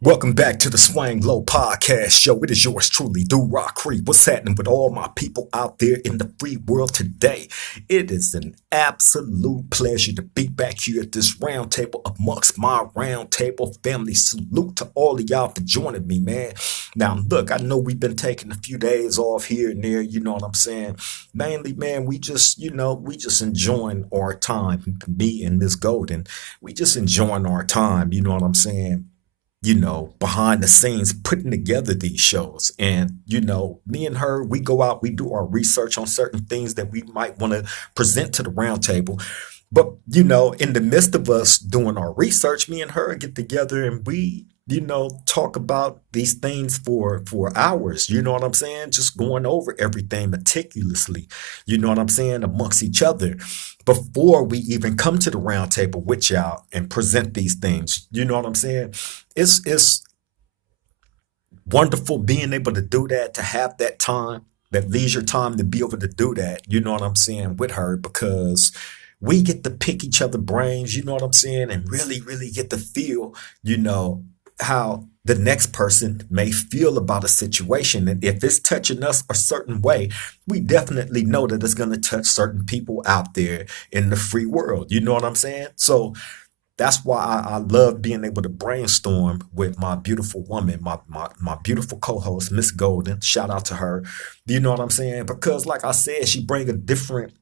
Welcome back to the Swang Low Podcast Show. It is yours truly, Do Rock Creep. What's happening with all my people out there in the free world today? It is an absolute pleasure to be back here at this round table amongst my round table family. Salute to all of y'all for joining me, man. Now, look, I know we've been taking a few days off here and there, you know what I'm saying? Mainly, man, we just enjoying our time. Me and Miss Golden, we just enjoying our time, you know what I'm saying? Behind the scenes putting together these shows. And, me and her, we go out, we do our research on certain things that we might want to present to the roundtable. But, in the midst of us doing our research, me and her get together and we, talk about these things for hours. You know what I'm saying? Just going over everything meticulously, you know what I'm saying, amongst each other before we even come to the roundtable with y'all and present these things. You know what I'm saying? It's wonderful being able to do that, to have that time, that leisure time to be able to do that, you know what I'm saying, with her, because we get to pick each other brains, you know what I'm saying, and really, really get to feel, how the next person may feel about a situation. And if it's touching us a certain way, we definitely know that it's going to touch certain people out there in the free world. You know what I'm saying? So that's why I love being able to brainstorm with my beautiful woman, my beautiful co-host, Miss Golden. Shout out to her. You know what I'm saying? Because like I said, she bring a different,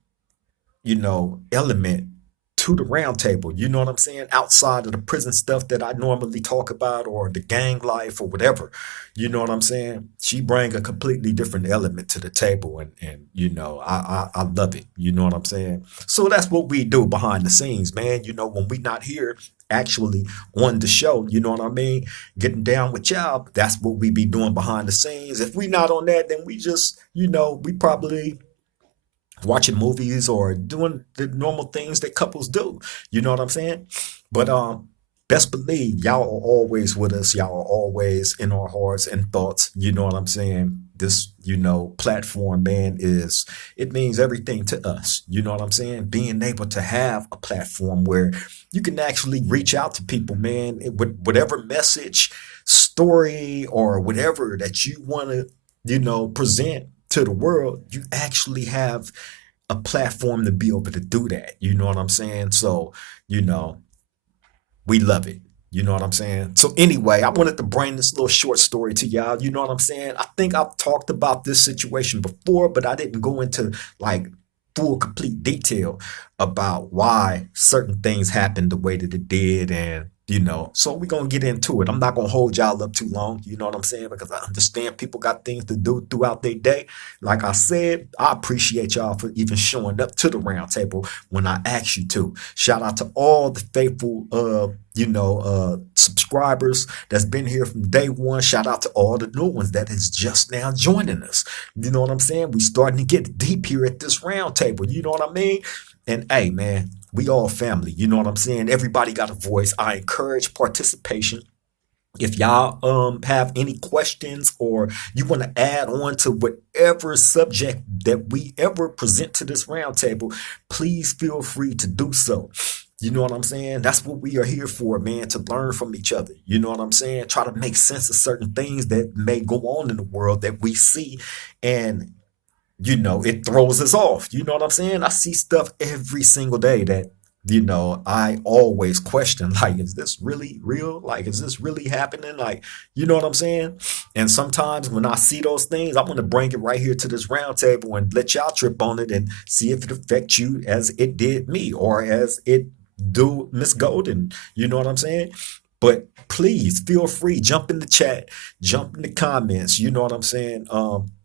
element to the round table. You know what I'm saying? Outside of the prison stuff that I normally talk about or the gang life or whatever. You know what I'm saying? She bring a completely different element to the table, and I love it. You know what I'm saying? So that's what we do behind the scenes, man. When we not here actually on the show, you know what I mean? Getting down with y'all, that's what we be doing behind the scenes. If we not on that, then we just, we probably watching movies or doing the normal things that couples do. You know what I'm saying? But best believe y'all are always with us. Y'all are always in our hearts and thoughts. You know what I'm saying? This, platform, man, it means everything to us. You know what I'm saying? Being able to have a platform where you can actually reach out to people, man, with whatever message, story, or whatever that you want to, present to the world, you actually have a platform to be able to do that. You know what I'm saying? So, you know, we love it. You know what I'm saying? So anyway, I wanted to bring this little short story to y'all. You know what I'm saying? I think I've talked about this situation before, but I didn't go into like full complete detail about why certain things happened the way that it did. And so we're gonna get into it. I'm not gonna hold y'all up too long, you know what I'm saying, because I understand people got things to do throughout their day. Like I said, I appreciate y'all for even showing up to the round table when I asked you to. Shout out to all the faithful subscribers that's been here from day one. Shout out to all the new ones that is just now joining us. You know what I'm saying? We starting to get deep here at this round table. You know what I mean? And hey, man, we all family. You know what I'm saying? Everybody got a voice. I encourage participation. If y'all have any questions or you want to add on to whatever subject that we ever present to this roundtable, please feel free to do so. You know what I'm saying? That's what we are here for, man, to learn from each other. You know what I'm saying? Try to make sense of certain things that may go on in the world that we see, and it throws us off. You know what I'm saying? I see stuff every single day that, I always question, like, is this really real? Like, is this really happening? Like, you know what I'm saying? And sometimes when I see those things, I want to bring it right here to this round table and let y'all trip on it and see if it affects you as it did me or as it do Miss Golden. You know what I'm saying? But please feel free, jump in the chat, jump in the comments. You know what I'm saying?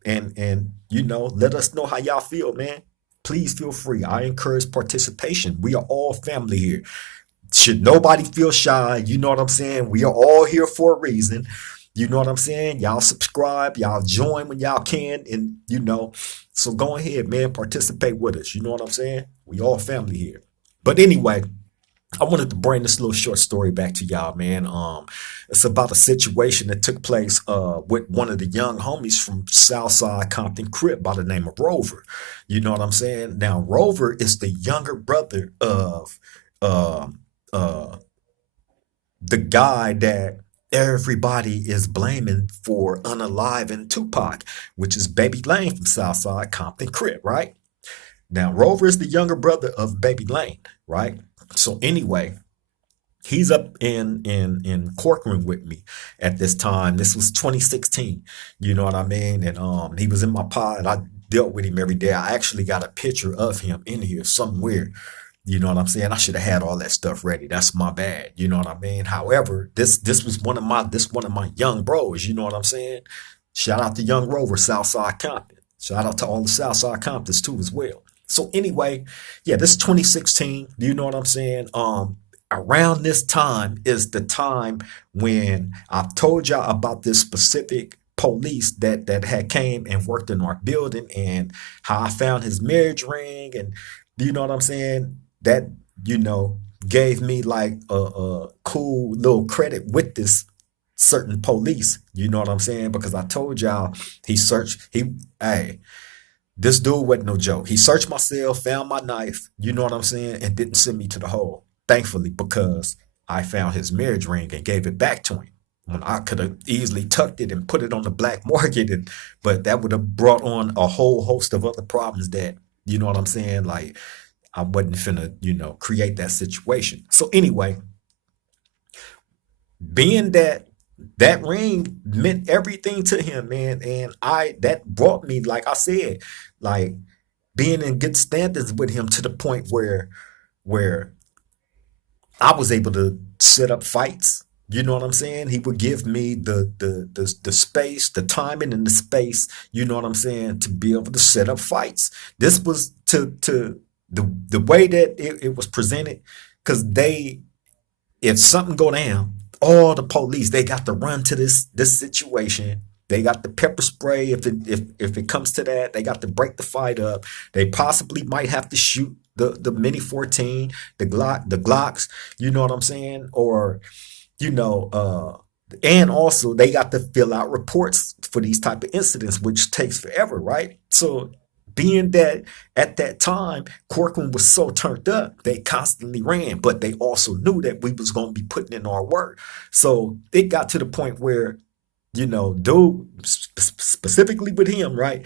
And let us know how y'all feel, man. Please feel free. I encourage participation. We are all family here. Should nobody feel shy? You know what I'm saying? We are all here for a reason. You know what I'm saying? Y'all subscribe, y'all join when y'all can, and so go ahead, man, participate with us. You know what I'm saying? We all family here. But anyway, I wanted to bring this little short story back to y'all, man. It's about a situation that took place with one of the young homies from Southside Compton Crip by the name of Rover. You know what I'm saying? Now, Rover is the younger brother of uh, uh, the guy that everybody is blaming for unaliving Tupac, which is Baby Lane from Southside Compton Crip, right? Now, Rover is the younger brother of Baby Lane, right? So anyway, he's up in courtroom with me at this time. This was 2016. You know what I mean? And he was in my pod. I dealt with him every day. I actually got a picture of him in here somewhere. You know what I'm saying? I should have had all that stuff ready. That's my bad. You know what I mean? However, this was one of my young bros. You know what I'm saying? Shout out to Young Rover, Southside Compton. Shout out to all the Southside Comptons too as well. So anyway, yeah, this is 2016. You know what I'm saying? Around this time is the time when I've told y'all about this specific police that had came and worked in our building, and how I found his marriage ring, and you know what I'm saying? That, you know, gave me like a cool little credit with this certain police. You know what I'm saying? Because I told y'all hey, this dude wasn't no joke. He searched my cell, found my knife, you know what I'm saying, and didn't send me to the hole. Thankfully, because I found his marriage ring and gave it back to him. When I could have easily tucked it and put it on the black market, but that would have brought on a whole host of other problems that, you know what I'm saying, like I wasn't finna, create that situation. So anyway, being that ring meant everything to him, man, and that brought me, like I said, like being in good standings with him to the point where I was able to set up fights. You know what I'm saying? He would give me the space, the timing and the space, you know what I'm saying, to be able to set up fights. This was to the way that it was presented, because if something go down, all the police, they got to run to this situation. They got the pepper spray if it comes to that. They got to break the fight up. They possibly might have to shoot the Mini 14, the Glocks. You know what I'm saying? Or and also they got to fill out reports for these type of incidents, which takes forever, right? So being that at that time, Corcoran was so turned up, they constantly ran, but they also knew that we was going to be putting in our work. So it got to the point where, dude, specifically with him, right?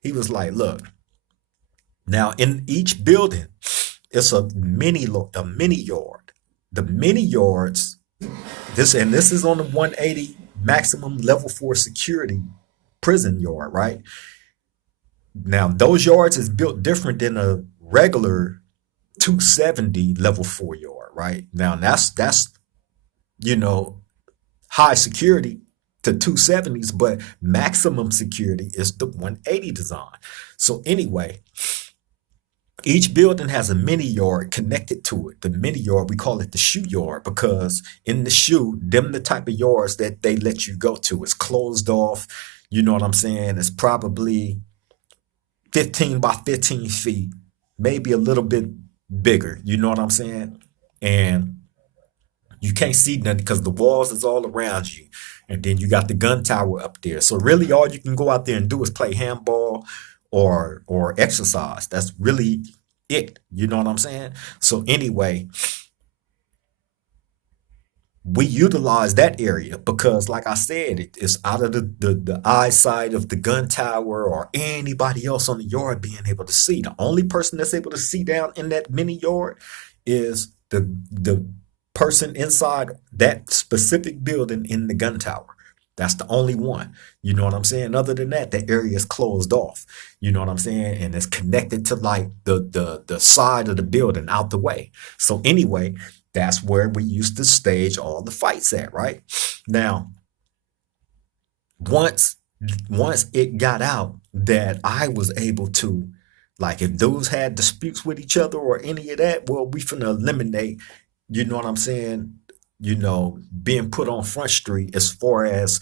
He was like, look, now in each building, it's a mini yard. The mini yards, this is on the 180 maximum level 4 security prison yard, right? Now, those yards is built different than a regular 270 level 4 yard, right? Now, that's high security to 270s, but maximum security is the 180 design. So anyway, each building has a mini yard connected to it. The mini yard, we call it the shoe yard, because in the shoe, them the type of yards that they let you go to. It's closed off. You know what I'm saying? It's probably 15 by 15 feet, maybe a little bit bigger. You know what I'm saying? And you can't see nothing because the walls is all around you. And then you got the gun tower up there. So really all you can go out there and do is play handball or exercise. That's really it. You know what I'm saying? So anyway, we utilize that area because, like I said, it's out of the eyesight of the gun tower or anybody else on the yard being able to see. The only person that's able to see down in that mini yard is the person inside that specific building in the gun tower. That's the only one. You know what I'm saying? Other than that, the area is closed off. You know what I'm saying? And it's connected to like the side of the building out the way. So anyway, that's where we used to stage all the fights at, right? Now, once it got out that I was able to, like, if those had disputes with each other or any of that, well, we finna eliminate, you know what I'm saying, being put on Front Street as far as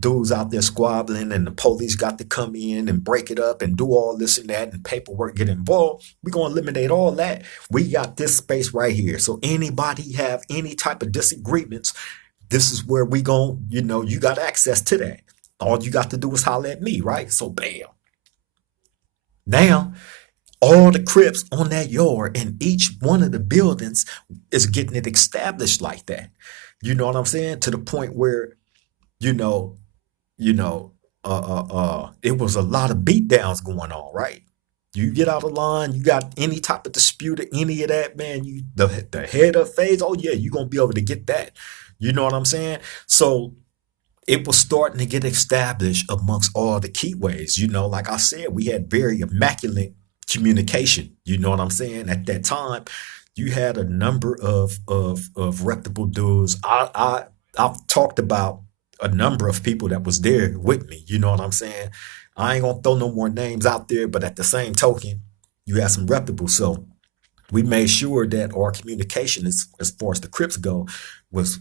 dudes out there squabbling and the police got to come in and break it up and do all this and that and paperwork get involved. We're going to eliminate all that. We got this space right here. So anybody have any type of disagreements, this is where we going, you got access to that. All you got to do is holler at me, right? So bam. Now, all the Crips on that yard in each one of the buildings is getting it established like that. You know what I'm saying? To the point where, you know, you know, it was a lot of beat downs going on, right? You get out of line, you got any type of dispute or any of that, man, you the head of phase, oh yeah, you're gonna be able to get that. You know what I'm saying? So it was starting to get established amongst all the keyways. You know, like I said, we had very immaculate communication. You know what I'm saying? At that time, you had a number of reputable dudes. I've talked about a number of people that was there with me. You know what I'm saying? I ain't gonna throw no more names out there, but at the same token, you had some reputable. So we made sure that our communication, as far as the Crips go, was,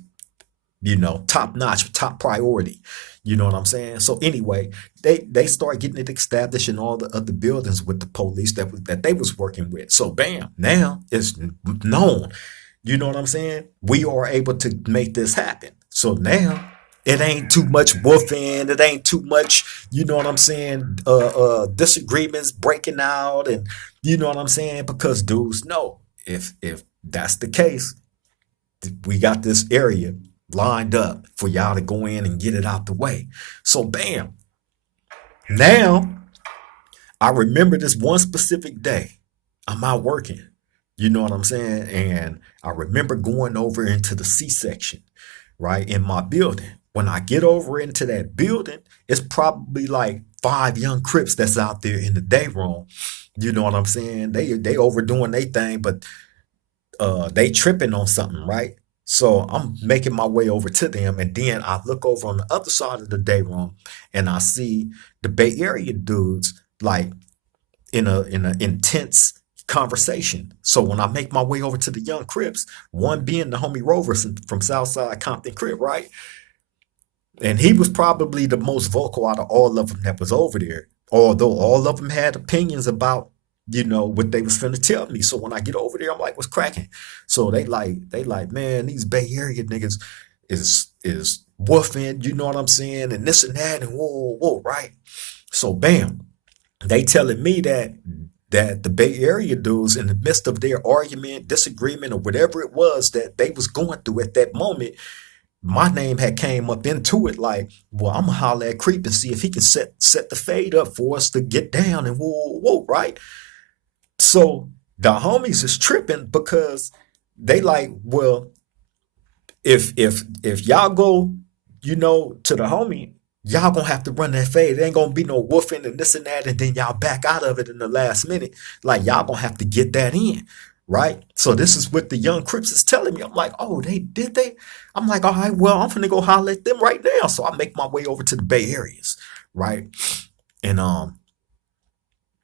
top notch, top priority. You know what I'm saying? So anyway, they start getting it established in all the other buildings with the police that they was working with. So bam, now it's known. You know what I'm saying? We are able to make this happen. So now it ain't too much woofing. It ain't too much, you know what I'm saying, disagreements breaking out, and you know what I'm saying? Because dudes know if that's the case, we got this area lined up for y'all to go in and get it out the way. So bam. Now I remember this one specific day. I'm out working. You know what I'm saying? And I remember going over into the C section, right, in my building. When I get over into that building, it's probably like 5 young Crips that's out there in the day room. You know what I'm saying? They overdoing their thing, but they tripping on something, right? So I'm making my way over to them, and then I look over on the other side of the day room, and I see the Bay Area dudes like in a intense conversation. So when I make my way over to the young Crips, one being the homie Rover from Southside Compton Crip, right? And he was probably the most vocal out of all of them that was over there. Although all of them had opinions about, what they was finna tell me. So when I get over there, I'm like, what's cracking? So they like, man, these Bay Area niggas is woofing, you know what I'm saying, and this and that, and whoa, right? So bam, they telling me that the Bay Area dudes, in the midst of their argument, disagreement, or whatever it was that they was going through at that moment, my name had came up into it like, well, I'm gonna holler at Creep and see if he can set the fade up for us to get down and whoa, right? So the homies is tripping because they like, well, if y'all go, to the homie, y'all gonna have to run that fade. It ain't gonna be no woofing and this and that, and then y'all back out of it in the last minute. Like y'all gonna have to get that in, right? So this is what the young Crips is telling me. I'm like, oh, they did they? I'm like, all right, well, I'm finna go holler at them right now. So I make my way over to the Bay Areas, right? And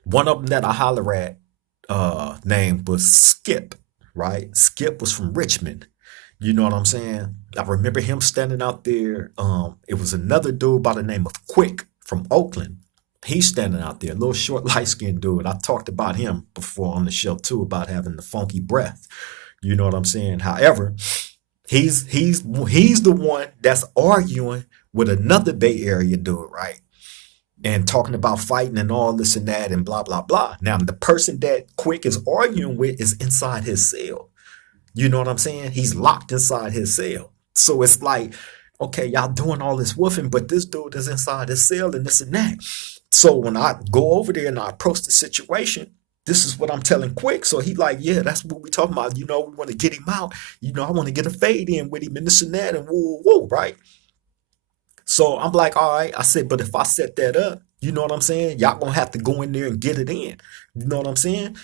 one of them that I holler at, name was Skip, right? Skip was from Richmond. You know what I'm saying? I remember him standing out there. It was another dude by the name of Quick from Oakland. He's standing out there, a little short, light-skinned dude. I talked about him before on the show too, about having the funky breath. You know what I'm saying? However, he's the one that's arguing with another Bay Area dude, right? And talking about fighting and all this and that and blah blah blah. Now the person that Quick is arguing with is inside his cell. You know what I'm saying? He's locked inside his cell. So it's like, okay, y'all doing all this woofing, but this dude is inside his cell and this and that. So when I go over there and I approach the situation, this is what I'm telling Quick. So he like, yeah, that's what we talking about. We want to get him out. I want to get a fade in with him and this and that and whoa, right? So I'm like, all right. I said, but if I set that up, you know what I'm saying? Y'all gonna have to go in there and get it in. You know what I'm saying?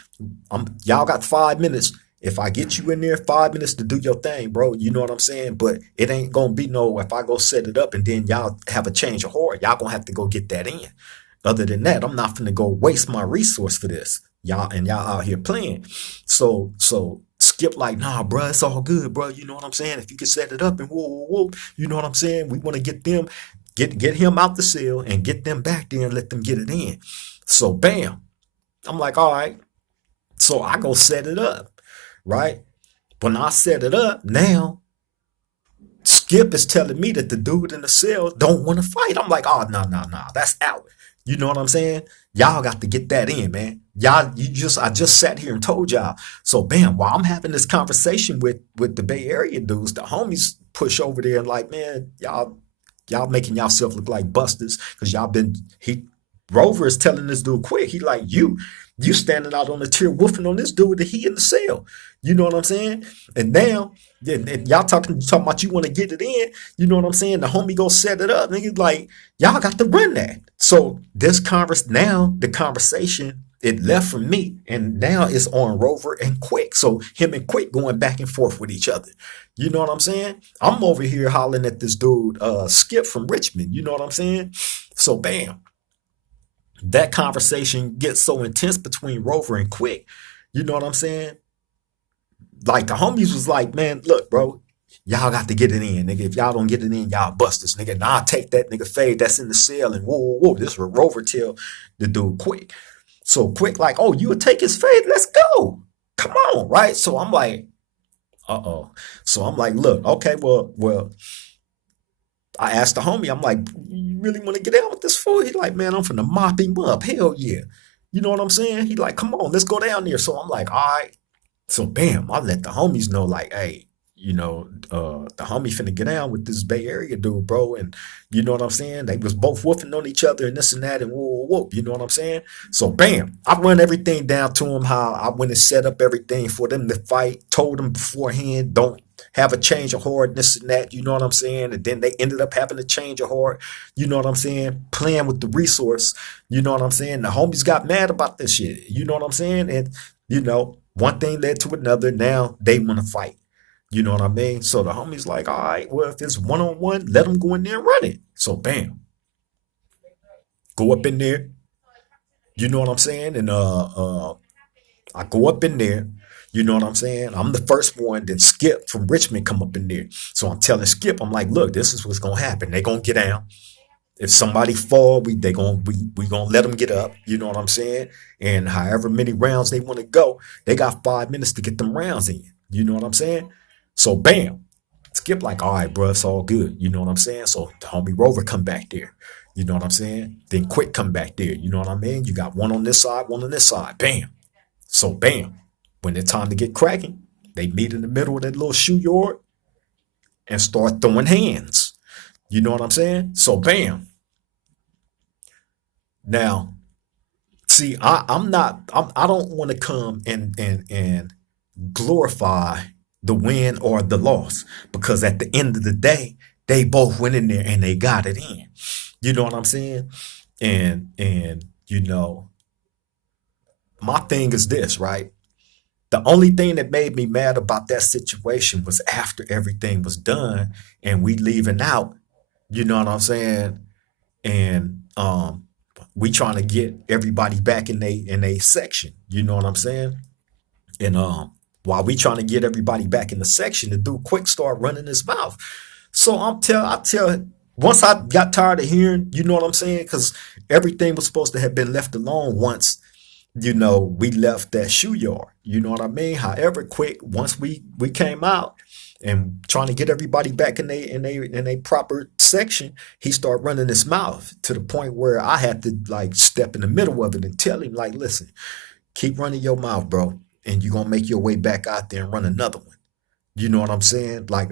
Y'all got 5 minutes. If I get you in there, 5 minutes to do your thing, bro, you know what I'm saying? But it ain't gonna be no, if I go set it up and then y'all have a change of heart, y'all gonna have to go get that in. Other than that, I'm not finna go waste my resource for this. Y'all out here playing. So Skip like, nah, bro, it's all good, bro. You know what I'm saying? If you can set it up and whoa, you know what I'm saying? We want to get them, get him out the cell and get them back there and let them get it in. So bam, I'm like, all right. So I go set it up, right? When I set it up, now Skip is telling me that the dude in the cell don't want to fight. I'm like, oh, no, that's out. You know what I'm saying? Y'all got to get that in, man. I just sat here and told y'all. So bam, while I'm having this conversation with the Bay Area dudes, the homies push over there and like, man, y'all making yourself look like busters because y'all been he Rover is telling this dude quick. He like you standing out on the tier woofing on this dude that he in the cell. You know what I'm saying? And now and y'all talking about you want to get it in. You know what I'm saying? The homie go set it up. Nigga like y'all got to run that. So the conversation it left from me and now it's on Rover and Quick. So him and Quick going back and forth with each other. You know what I'm saying? I'm over here hollering at this dude, Skip from Richmond. You know what I'm saying? So bam, that conversation gets so intense between Rover and Quick. You know what I'm saying? Like the homies was like, man, look, bro, y'all got to get it in, nigga. If y'all don't get it in, y'all busters, nigga. Now I'll take that nigga Fade that's in the cell and whoa, whoa, whoa. This is what Rover tell the dude Quick. So Quick like, oh, you would take his Fade? Let's go. Come on, right? So I'm like, uh-oh. So I'm like, look, okay, well, I asked the homie, I'm like, you really want to get out with this fool? He like, man, I'm finna mop him up. Hell yeah. You know what I'm saying? He like, come on, let's go down there. So I'm like, all right. So bam, I let the homies know, like, hey, the homie finna get down with this Bay Area dude, bro. And you know what I'm saying? They was both woofing on each other and this and that and whoa, whoa, whoa. You know what I'm saying? So bam, I run everything down to him, how I went and set up everything for them to fight, told them beforehand, don't have a change of heart, this and that, you know what I'm saying? And then they ended up having a change of heart, you know what I'm saying? Playing with the resource, you know what I'm saying? The homies got mad about this shit, you know what I'm saying? And, one thing led to another. Now they want to fight. You know what I mean? So the homie's like, all right, well, if it's one-on-one, let them go in there and run it. So bam, go up in there. You know what I'm saying? And I go up in there. You know what I'm saying? I'm the first one. Then Skip from Richmond come up in there. So I'm telling Skip, I'm like, look, this is what's gonna happen. They gonna get down. If somebody fall, we gonna let them get up. You know what I'm saying? And however many rounds they want to go, they got 5 minutes to get them rounds in. You know what I'm saying? So bam, Skip like, all right, bro, it's all good. You know what I'm saying? So the homie Rover come back there. You know what I'm saying? Then Quick come back there. You know what I mean? You got one on this side, one on this side. Bam. So bam, when it's time to get cracking, they meet in the middle of that little shoe yard and start throwing hands. You know what I'm saying? So bam. Now, see, I don't want to come and glorify the win or the loss because at the end of the day, they both went in there and they got it in. You know what I'm saying? And my thing is this, right? The only thing that made me mad about that situation was after everything was done and we leaving out, you know what I'm saying? And we trying to get everybody back in they section, you know what I'm saying? And while we trying to get everybody back in the section, the dude Quick start running his mouth. So I tell once I got tired of hearing, you know what I'm saying? Because everything was supposed to have been left alone once, we left that shoe yard. You know what I mean? However, Quick, once we came out and trying to get everybody back in they proper section, he started running his mouth to the point where I had to like step in the middle of it and tell him, like, listen, keep running your mouth, bro, and you're gonna make your way back out there and run another one. You know what I'm saying? Like,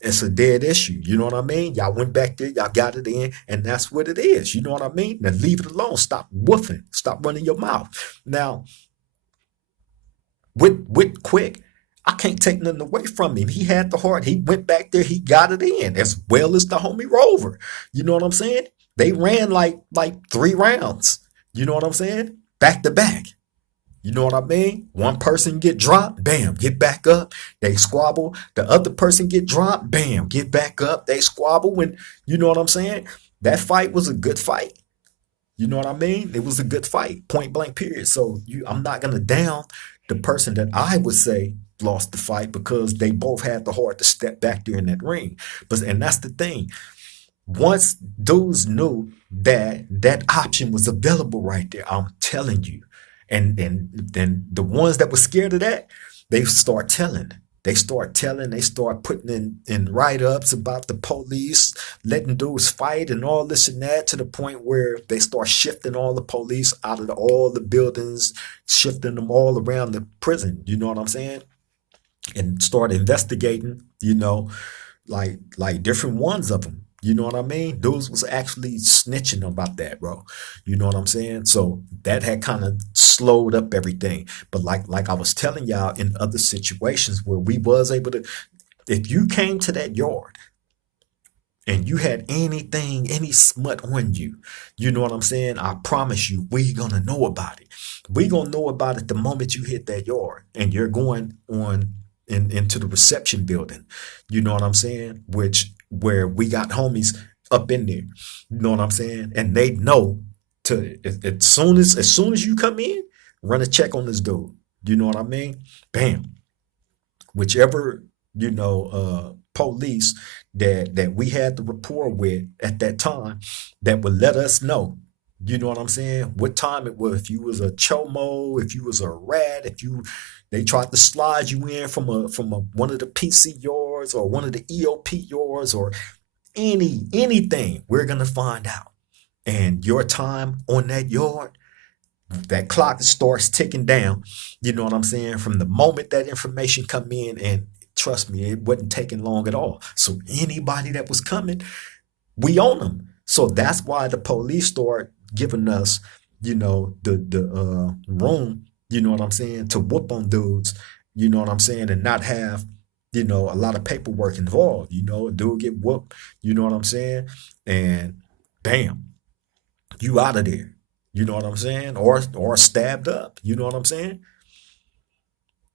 it's a dead issue. You know what I mean? Y'all went back there, y'all got it in, and that's what it is. You know what I mean? Now leave it alone. Stop woofing. Stop running your mouth. Now, with Quick, I can't take nothing away from him. He had the heart. He went back there. He got it in as well as the homie Rover. You know what I'm saying? They ran like 3 rounds. You know what I'm saying? Back to back. You know what I mean? One person get dropped, bam, get back up. They squabble. The other person get dropped, bam, get back up. They squabble. And you know what I'm saying? That fight was a good fight. You know what I mean? It was a good fight, point blank period. So I'm not going to down the person that I would say lost the fight because they both had the heart to step back there in that ring. And that's the thing. Once dudes knew that that option was available right there, I'm telling you. And then the ones that were scared of that, they start telling. they start putting in write-ups about the police, letting dudes fight and all this and that, to the point where they start shifting all the police out of all the buildings, shifting them all around the prison. You know what I'm saying? And start investigating, like different ones of them. You know what I mean? Dudes was actually snitching about that, bro. You know what I'm saying? So that had kind of slowed up everything. But like I was telling y'all, in other situations where we was able to, if you came to that yard and you had anything, any smut on you, you know what I'm saying? I promise you, we gonna know about it. We gonna know about it the moment you hit that yard and you're going on into the reception building. You know what I'm saying? Where we got homies up in there. You know what I'm saying? And they know to as soon as you come in, run a check on this dude. You know what I mean? Bam. Whichever, police that we had the rapport with at that time, that would let us know, you know what I'm saying, what time it was. If you was a chomo, if you was a rat, if you they tried to slide you in from one of the PC yards or one of the EOP yards or anything, we're gonna find out. And your time on that yard, that clock starts ticking down. You know what I'm saying? From the moment that information come in, and trust me, it wasn't taking long at all. So anybody that was coming, we own them. So that's why the police start giving us, the room, you know what I'm saying, to whoop on dudes, you know what I'm saying, and not have, a lot of paperwork involved. A dude get whooped, you know what I'm saying, and bam, you out of there. You know what I'm saying? Or stabbed up. You know what I'm saying?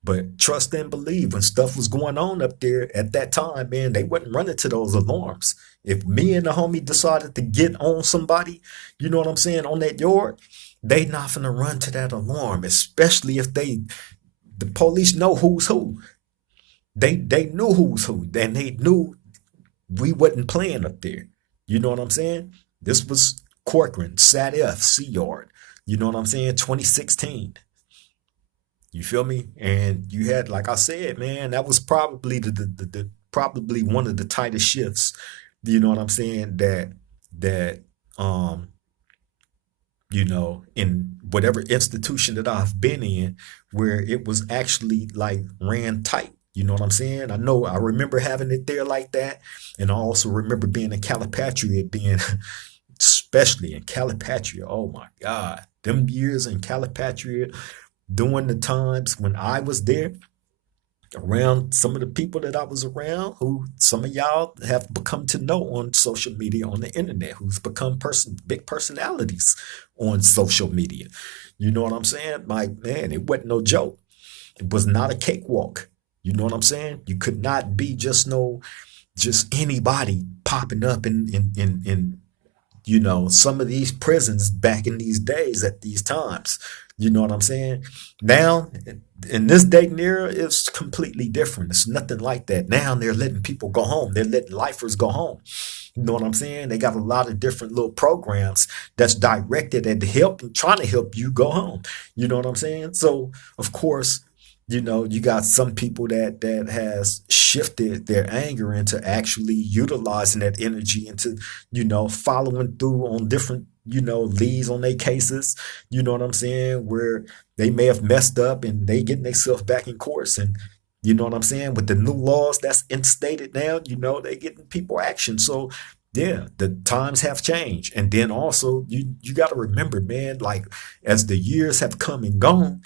But trust and believe, when stuff was going on up there at that time, man, they wasn't running to those alarms. If me and the homie decided to get on somebody, you know what I'm saying, on that yard, they not finna run to that alarm, especially if the police know who's who. They knew who's who, and they knew we wasn't playing up there. You know what I'm saying? This was Corcoran, Sat F, Sea Yard. You know what I'm saying? 2016. You feel me? And you had, like I said, man, that was probably probably one of the tightest shifts. You know what I'm saying? That in whatever institution that I've been in, where it was actually like ran tight. You know what I'm saying? I remember having it there like that. And I also remember being in Calipatria, especially in Calipatria. Oh my God. Them years in Calipatria, during the times when I was there, around some of the people that I was around, who some of y'all have become to know on social media, on the internet, who's become big personalities on social media. You know what I'm saying? Like, man, it wasn't no joke. It was not a cakewalk. You know what I'm saying? You could not be just anybody popping up in some of these prisons back in these days at these times. You know what I'm saying? Now, in this dating era, it's completely different. It's nothing like that. Now they're letting people go home. They're letting lifers go home. You know what I'm saying? They got a lot of different little programs that's directed at trying to help you go home. You know what I'm saying? So, of course, you got some people that has shifted their anger into actually utilizing that energy into, following through on different, leads on their cases. You know what I'm saying? Where they may have messed up and they getting themselves back in course. And you know what I'm saying? With the new laws that's instated now, they getting people action. So yeah, the times have changed. And then also you got to remember, man, like as the years have come and gone,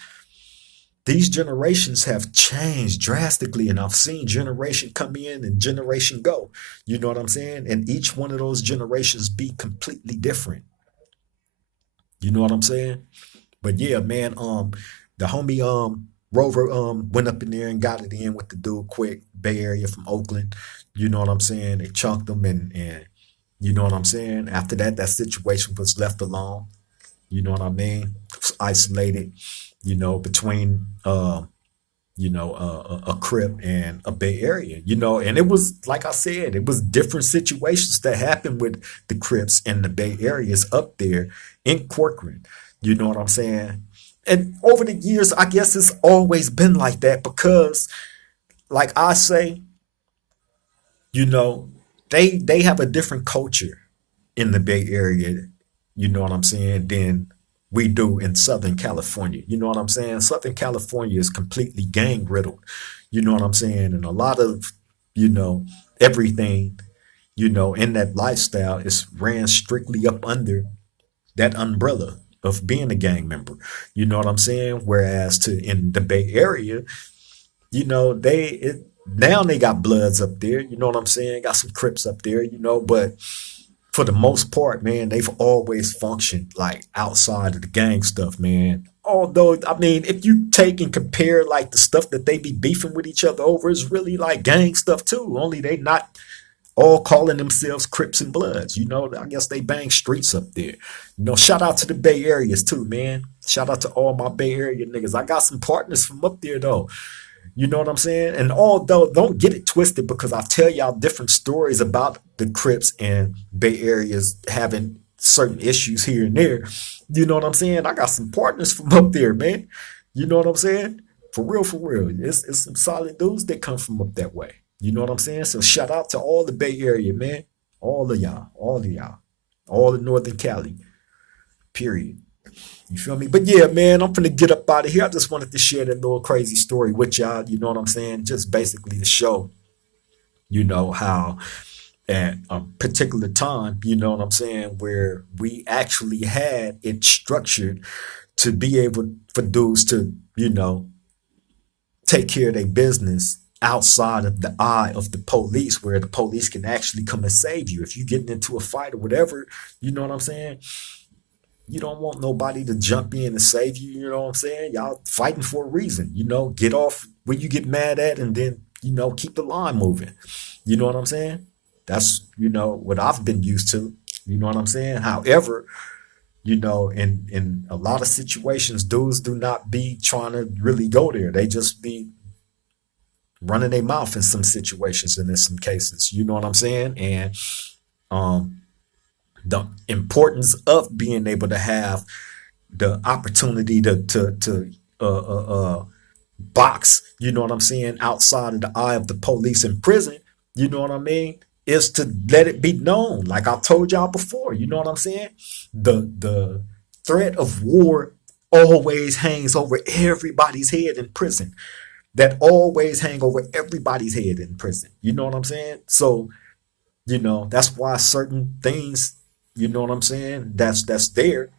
these generations have changed drastically, and I've seen generation come in and generation go. You know what I'm saying? And each one of those generations be completely different. You know what I'm saying? But yeah, man, the homie Rover went up in there and got it in with the dude quick, Bay Area from Oakland. You know what I'm saying? They chunked him and you know what I'm saying? After that situation was left alone. You know what I mean? It was isolated, between a Crip and a Bay Area, and it was, like I said, it was different situations that happened with the Crips and the Bay Areas up there in Corcoran. You know what I'm saying? And over the years, I guess it's always been like that because like I say, you know, they have a different culture in the Bay Area, you know what I'm saying, than we do in Southern California. You know what I'm saying? Southern California is completely gang riddled. You know what I'm saying? And a lot of, you know, everything, you know, in that lifestyle is ran strictly up under that umbrella of being a gang member. You know what I'm saying? Whereas to in the Bay Area, you know, now they got Bloods up there, you know what I'm saying? Got some Crips up there, you know, but for the most part, man, they've always functioned like outside of the gang stuff, man. Although, I mean, if you take and compare like the stuff that they be beefing with each other over, it's really like gang stuff too. Only they not all calling themselves Crips and Bloods. You know, I guess they bang streets up there. You know, shout out to the Bay Areas too, man. Shout out to all my Bay Area niggas. I got some partners from up there though. You know what I'm saying? And although, don't get it twisted because I tell y'all different stories about the Crips and Bay Areas having certain issues here and there. You know what I'm saying? I got some partners from up there, man. You know what I'm saying? For real, for real. It's some solid dudes that come from up that way. You know what I'm saying? So shout out to all the Bay Area, man. All of y'all, all of Northern Cali, period. You feel me? But yeah, man, I'm finna get up out of here. I just wanted to share that little crazy story with y'all. You know what I'm saying? Just basically to show, you know, how at a particular time, you know what I'm saying, where we actually had it structured to be able for dudes to, you know, take care of their business outside of the eye of the police, where the police can actually come and save you. If you're getting into a fight or whatever, you know what I'm saying? You don't want nobody to jump in and save you. You know what I'm saying? Y'all fighting for a reason. You know, get off when you get mad at and then, you know, keep the line moving. You know what I'm saying? That's, you know, what I've been used to. You know what I'm saying? However, you know, in a lot of situations, dudes do not be trying to really go there. They just be running their mouth in some situations and in some cases. You know what I'm saying? And um the importance of being able to have the opportunity to box, you know what I'm saying, outside of the eye of the police in prison, you know what I mean, is to let it be known. Like I told y'all before, you know what I'm saying? The threat of war always hangs over everybody's head in prison. That always hang over everybody's head in prison. You know what I'm saying? So, you know, that's why certain things, you know what I'm saying, that's there.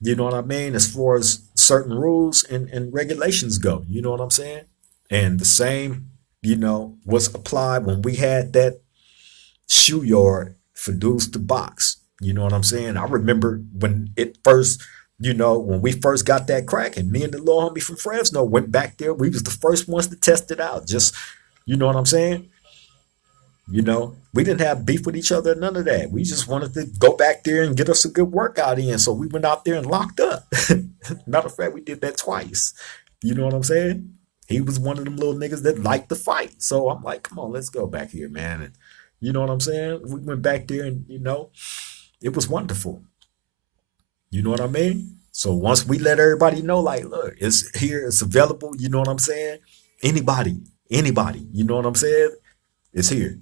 You know what I mean? As far as certain rules and regulations go, you know what I'm saying? And the same, you know, was applied when we had that shoe yard for dudes to box. You know what I'm saying? I remember when it first, you know, when we first got that cracking, me and the little homie from Fresno went back there. We was the first ones to test it out. Just, you know what I'm saying? You know, we didn't have beef with each other, none of that. We just wanted to go back there and get us a good workout in. So we went out there and locked up. Matter of fact, we did that twice. You know what I'm saying? He was one of them little niggas that liked to fight. So I'm like, come on, let's go back here, man. And you know what I'm saying? We went back there and, you know, it was wonderful. You know what I mean? So once we let everybody know, like, look, it's here, it's available. You know what I'm saying? Anybody, you know what I'm saying? It's here.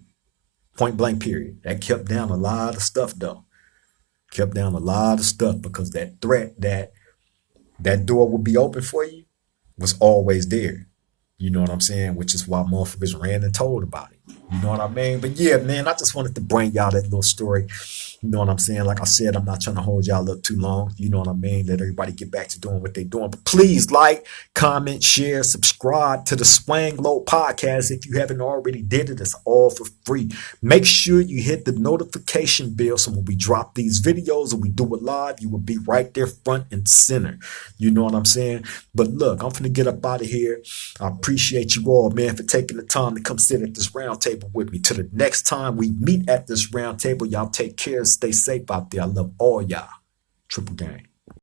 Point blank period. That kept down a lot of stuff though. Kept down a lot of stuff because that threat that that door would be open for you was always there. You know what I'm saying? Which is why motherfuckers ran and told about it. You know what I mean? But yeah, man, I just wanted to bring y'all that little story. You know what I'm saying? Like I said, I'm not trying to hold y'all up too long. You know what I mean? Let everybody get back to doing what they're doing. But please like, comment, share, subscribe to the Swang Low Podcast. If you haven't already did it, it's all for free. Make sure you hit the notification bell so when we drop these videos or we do it live, you will be right there front and center. You know what I'm saying? But look, I'm finna get up out of here. I appreciate you all, man, for taking the time to come sit at this round table with me. Till the next time we meet at this round table, y'all take care. Stay safe out there. I love all y'all. Triple gang.